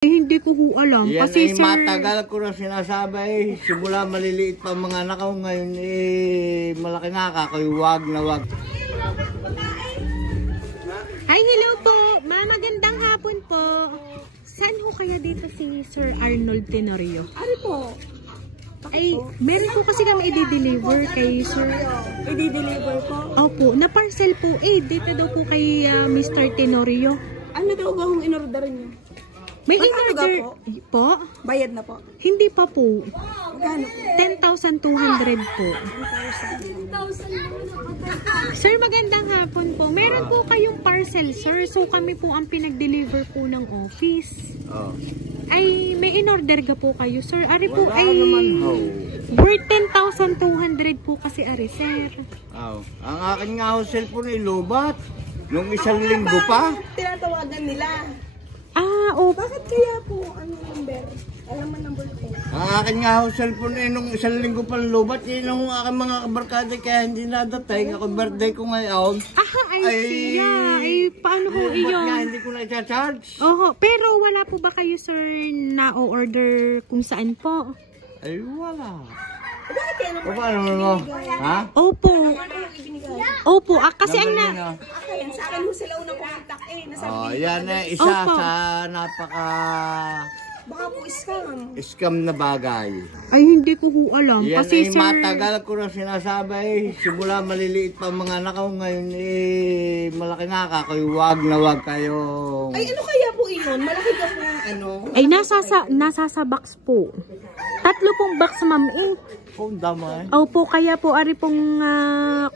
Hindi ko alam. Yan Kasi ay sir, matagal ko na sinasabi. Simula maliliit pa mga anak ko. Ngayon malaki na kakayuwag na wag. Hi, hello po. Magandang hapon po. Saan ho kaya dito si Sir Arnold Tenorio? Ano po? Ay, meron po kasi kami i-deliver kay Sir. I-deliver po? Opo, na parcel po. Dito daw po kay Mr. Tenorio. Ano daw ba kung in-order niyo? May Magkano in-order po? Bayad na po? Hindi pa po. Magkano po? 10,200 po. 1,000. Sir, magandang hapon po. Meron po kayong parcel, sir. So, kami po ang pinag-deliver po ng office. Oh. Ay, may in-order ka po kayo, sir. Ari po Wala ay naman ho. worth 10,200 po kasi, ari, sir. Oh. Ang akin nga ho cellphone ay lubat. Nung isang linggo pa. Tinatawagan nila. Bakit Kaya po, ano number? Alam mo number ko. Ang akin nga ho cellphone ay nung isang linggo pa lubat. Yun ang aking mga kabarkada kaya hindi nadating. Ako birthday ko ngayon. ay siya. Ay, paano ho Ba't nga iyon? hindi ko na i-charge? Oho, pero wala po ba kayo, sir, na order kung saan po? Ay wala. Bakit kaya naman? O paano mo? Ha? Opo. Opo, kasi ang na... Akin, sa akin ho sila unang contact Oh, yan eh, isa Opo. sa napaka Baka po scam. scam na bagay. Ay, hindi ko alam. Yan Kasi, ay sir... matagal ko na sinasabi. Simula maliliit pa mga anak ko. Ngayon malaki na kakayuwag na wag kayo. Ay, ano kaya po iyon? Malaki ka po ano? Ay, nasa sa box po. 3 pong box, ma'am, Oh, damay. Opo, kaya po, ari pong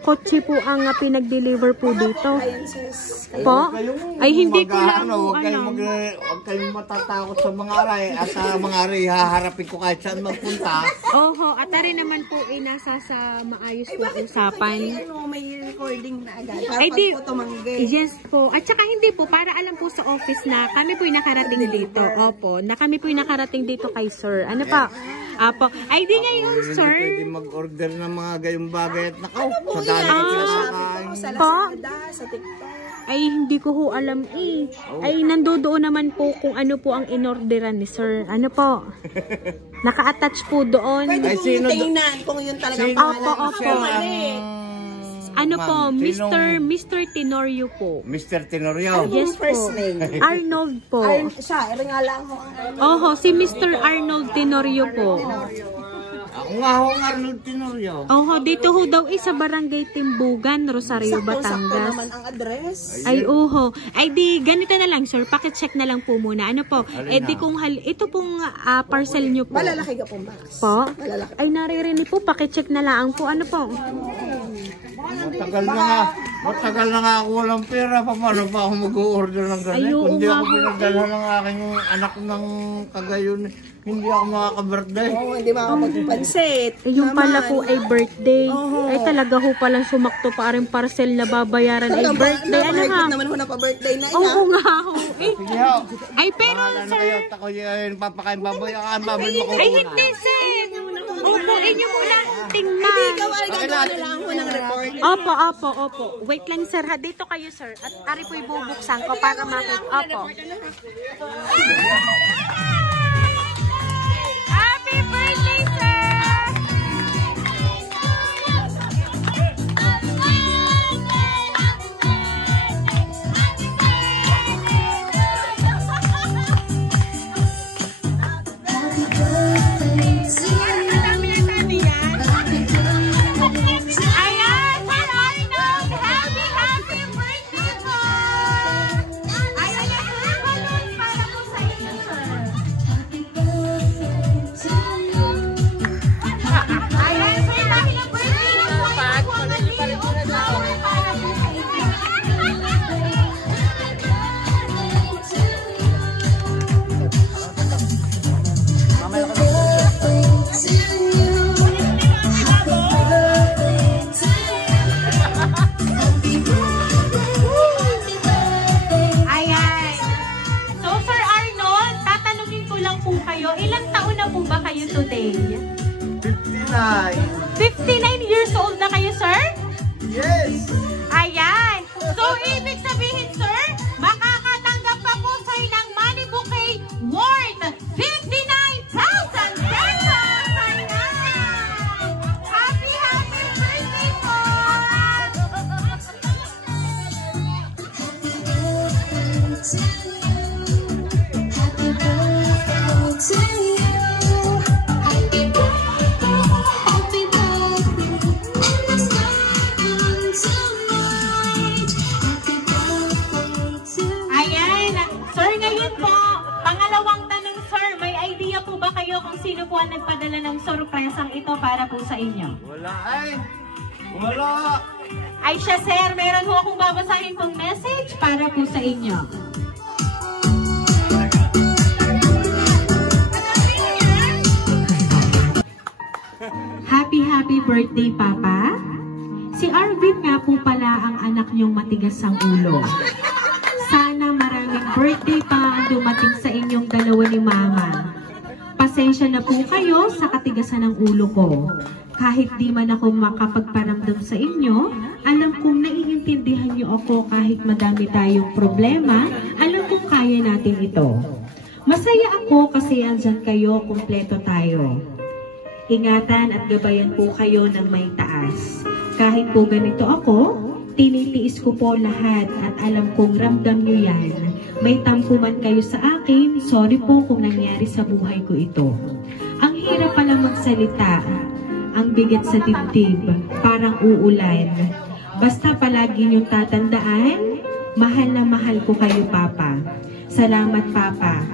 kotse po ang pinag-deliver po dito. Appliances. Po? Ay, hindi ko lang po Huwag kayong matatakot sa mga aray. At sa mga aray, haharapin ko kahit saan magpunta. Oho, at ari naman po, nasa sa maayos po usapan. Ano, may recording na agad. Para Ay, pag di, po tumanggi. yes po. At saka hindi po, para alam po sa office na kami po nakarating dito. Opo, na kami po nakarating dito kay sir. Ano pa? Apo. Ay, di ngayon, sir. Pwede mag-order ng mga gayong bagay at nakaw. Sa dami Yan, ko sinasabi pinapakain. ko sa Po? Lazada, sa TikTok. Ay, hindi ko ho alam Ay, nandoon naman po kung ano po ang inorderan ni sir. Ano po? Naka-attach po doon. Pwede Ay, kong sino tingnan kung yun talagang Sino? pangalan. Opo, Baka mali. Ano po? Ma'am, Mr. Tenorio po. Mr. Tenorio. Yes first po. name? Arnold po. Siya, rin nga lang ho ang ano. Oho, si Mr. Arnold Tenorio po. Ako nga ho ang Arnold Tenorio. Oho, dito ho daw sa Barangay Timbugan, Rosario, Sakto naman Batangas. ang address. Ay, oho. Ay, di, ganito na lang, sir. Pakicheck na lang po muna. Ano po? Di kung ito pong parcel nyo po. Malalaki ka pong box. Po? Malalaki. Ay, naririnig po. Pakicheck na lang po. Ano po? Matagal na nga ako walang pera. Paano pa ako mag-order ng ganyan? Ay, oo Kung di nga ako po. pinagdala ng aking anak ng kagayon, hindi ako makaka-birthday. Oo, hindi makakapagpansit. Yung pala po ay birthday. Oho. Ay, talaga ho palang sumakto pa rin parcel na babayaran ay birthday. Ano ha? naman ho na pa-birthday na Oo nga ho. Sige ho. Ay, pero Bahala na sir. kayo. Tako yun. Papakain baboy. Ang baboy mo ko Ay, muna. hindi, sir. Opo, inyo muna tingnan. Ikaw ay gagawa na lang ho ng report. Opo. Wait lang, sir. Ha, dito kayo, sir. At ari po'y bubuksan ko para makita. Opo. Happy birthday, sir! Ayan, Sir Arnold! Happy birthday po! Ayan na po yung balloon para po sa inyo, sir. Ayan, sir, dahil ang birthday na po ay po nag-video flower para po sa inyo. Ayan. So, Sir Arnold, tatanungin ko lang po kayo, ilang taon na po ba kayo today? 59. 59 years old na kayo, sir? Yes. Ayan. So, ibig sabihin, sir, makakatanggap pa po sir ng money bouquet worth sino po ang nagpadala ng sorpresang ito para po sa inyo? Wala ay! Wala! Ay siya, sir, meron ho akong babasahin pong message para po sa inyo. Happy birthday, Papa. Si Arvin nga po pala ang anak niyong matigas ang ulo. Sana maraming birthday pa ang dumating sa inyong dalawa ni Mama. Pasensya na po kayo sa katigasan ng ulo ko. Kahit di man ako makapagparamdam sa inyo, alam kong naiintindihan niyo ako kahit madami tayong problema, alam kong kaya natin ito. Masaya ako kasi andyan kayo, kumpleto tayo. Ingatan at gabayan po kayo ng may taas. Kahit po ganito ako, tinitiis ko po lahat at alam kong ramdam nyo yan. May tampo man kayo sa akin, sorry po kung nangyari sa buhay ko ito. Ang hirap pala magsalita, ang bigat sa dibdib, parang uulan. Basta palagi nyong tatandaan, mahal na mahal ko kayo, Papa. Salamat, Papa.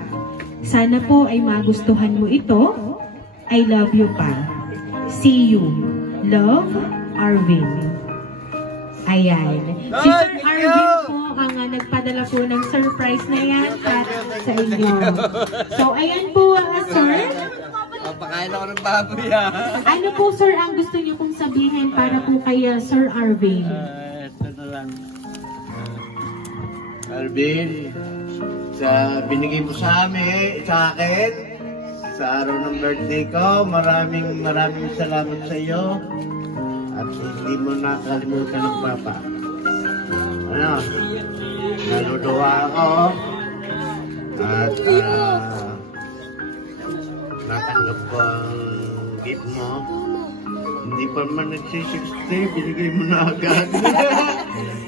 Sana po ay magustuhan mo ito. I love you, Pa. See you. Love, Arvin. Ayan. Si Sir Arvin po ang nagpadala po ng surprise na yan para sa inyo. So, ayan po, Sir. Papakain ako ng baboy, ah. Ano po, Sir, ang gusto niyo pong sabihin para po kay Sir Arvin? Ito na lang. Arvin, sa binigay mo sa akin, sa araw ng birthday ko, maraming salamat sa iyo. At hindi mo nakalimutan ng Papa. Ano? Naluduwa ako. At natanggap ko ang gift mo. Hindi pa naman nagsi-60, binigay mo na agad.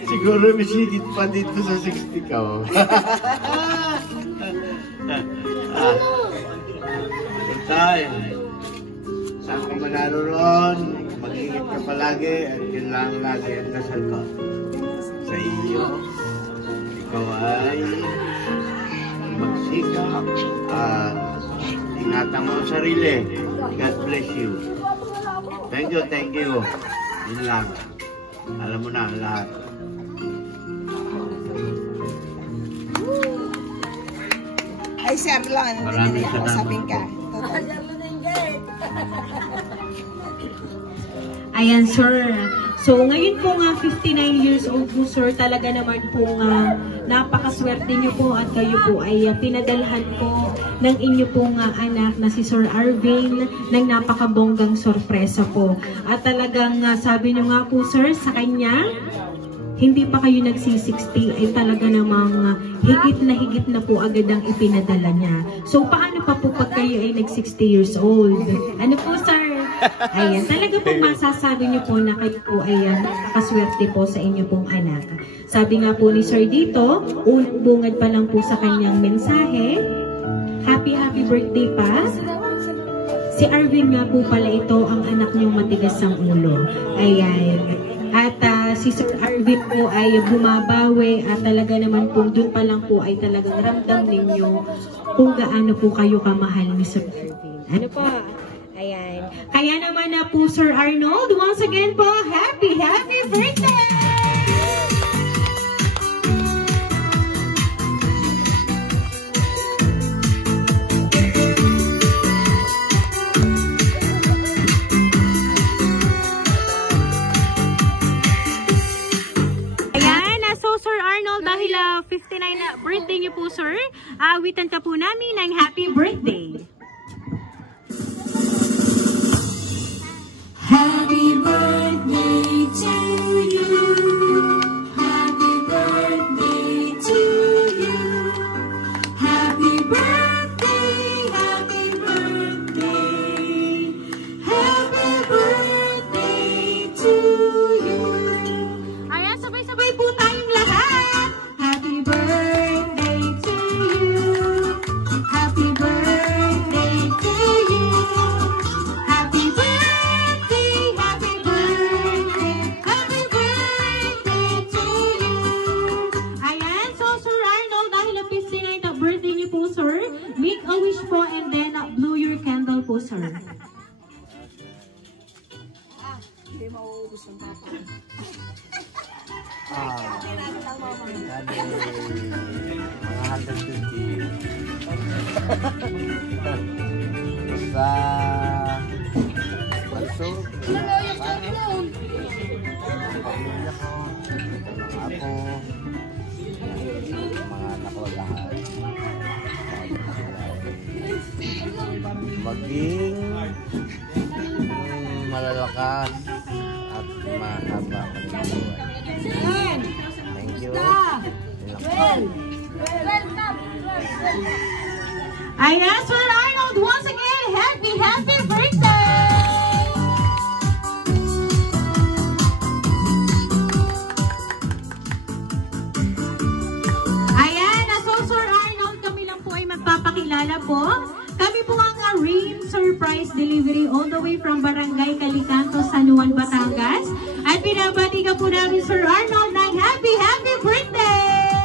Siguro may sigit pa dito sa 60 ka. Tay, saan ka man naroon, mag-ingat ka palagi at yun lang lagi ang dasal ko sa iyo. Ikaw ay magsikap at ingatan mo ang sarili. God bless you. Thank you. Yun lang. Alam mo na lahat. Ay, Sir Lon, Maraming salamat sabihin ka. Ayan, Sir. So, ngayon po nga, 59 years old po, Sir. Talaga naman po nga, napakaswerte niyo po at kayo po ay pinadalhan po ng inyo pong anak na si Sir Arvin ng napakabonggang sorpresa po. At talagang sabi niyo nga po, Sir, sa kanya, hindi pa kayo nagsi-60 ay talaga namang higit na po agad ang ipinadala niya. So, paano pa po pag kayo ay nag-60 years old? Ano po, Sir? Ayan, talaga po masasabi niyo po na kayo po ay nakaswerte po sa inyo pong anak. Sabi nga po ni Sir dito, unang bungad pa lang po sa kanyang mensahe, happy birthday pa. Si Arvin nga po pala ito ang anak niyong matigas ang ulo. Ayan. At si Sir Arvin po ay bumabawi at talaga naman po doon pa lang po ay talagang ramdam ninyo kung gaano po kayo kamahal ni Sir Arvin. Ano po? Ayan. Kaya naman na po Sir Arnold, once again po, happy birthday! Dahil 59 na birthday niyo po, Sir, awitan ka po namin ng happy birthday. Happy birthday to you. Happy birthday to you. Happy birthday, happy birthday. Happy birthday to you. Ayan, sabay-sabay po tayong lahat. Happy birthday to you. Happy birthday to you. Happy birthday, happy birthday, happy birthday to you. Ayan, so Sir Arnold, dahil 59 na birthday niyo po, Sir, make a wish po and then blow your candle daw po, sir. Hindi mauubos ng papa. Sabi, mga 150. Basta, balso, pamilya ko, mga apo, mga anak ko lahat. Maging malalakas at mahaba ang buhay. Thank you. Ayan, Sir Arnold, once again, happy birthday! Ayan, so Sir Arnold, kami lang po ay magpapakilala po. Kami po ang Rain Surprise Delivery all the way from Barangay Calicanto, San Juan, Batangas. At pinabati ka po namin, Sir Arnold, ng happy birthday!